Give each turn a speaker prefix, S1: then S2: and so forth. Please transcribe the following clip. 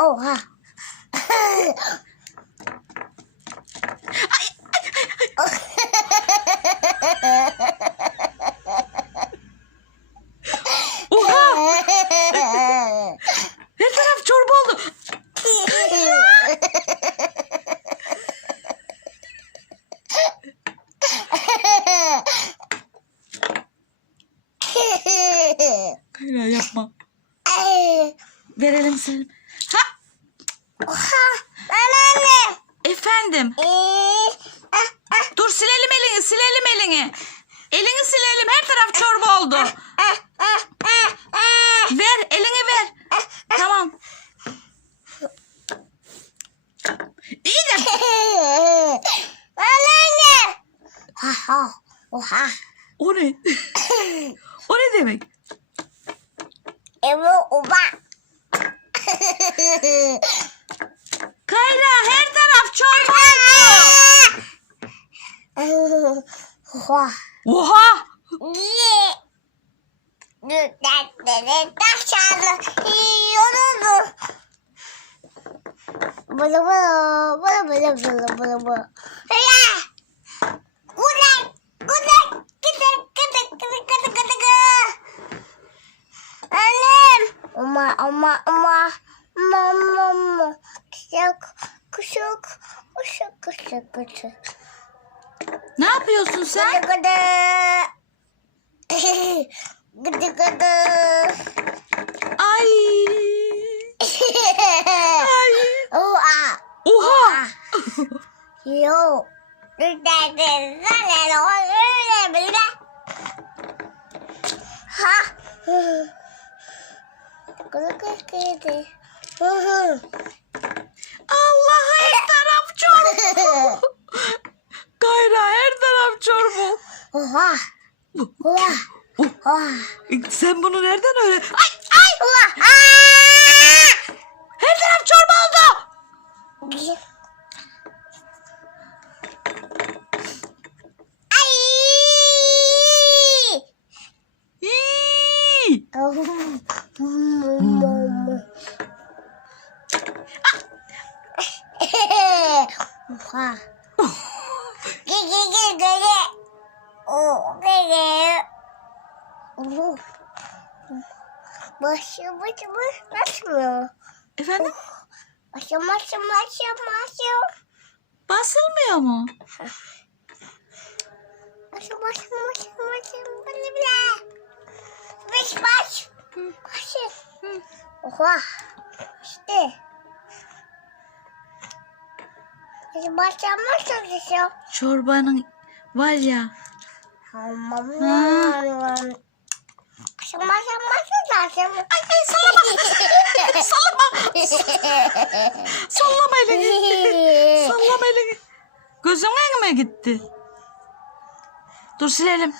S1: Oha.
S2: Oha! Her taraf çorba oldu. Kayra yapma. Verelim Selim. Ha!
S1: Oha. Anneanne.
S2: Efendim. Dur silelim elini, silelim elini. Elini silelim. Her taraf çorba oldu. Ver, elini ver. Tamam. İyi de.
S1: Ha ha. Oha.
S2: o ne? o ne demek?
S1: Evo oba.
S2: Kayra her taraf çorba oldu.
S1: Oha.
S2: Oha!
S1: Dudakları taşarlı yiyordu. Bılı bılı bılı bılı bılı bılı bılı. Ya! Kulak! Kulak! Gıdı gıdı gıdı gıdı gıdı gıdı. Annem! Ama ama ama ama ama ama kuşak kuşak kuşak kuşak kuşak.
S2: Ne yapıyorsun sen?
S1: Gıdı gıdı. Gıdı gıdı.
S2: Ay! Ay!
S1: Oha.
S2: Oha!
S1: Yo. Ha. Gıdı gıdı.
S2: Allah her taraf çorba.
S1: Oha. Oha. Oha.
S2: Sen bunu nereden öğren? Ay! Ay!
S1: Oha.
S2: Her taraf çorba oldu.
S1: Oha. Başım başım basmıyor.
S2: Efendim?
S1: Başım başım başım başım.
S2: Basılmıyor mu?
S1: Başım başım başım başım. Bile bile. Baş baş. Başım. Oha. İşte. Başım başım başım.
S2: Çorbanın var ya.
S1: Başım başım başım.
S2: Ay ay sallama. sallama. Sallama elini. Sallama elini. Gözüne mi gitti? Dur silelim.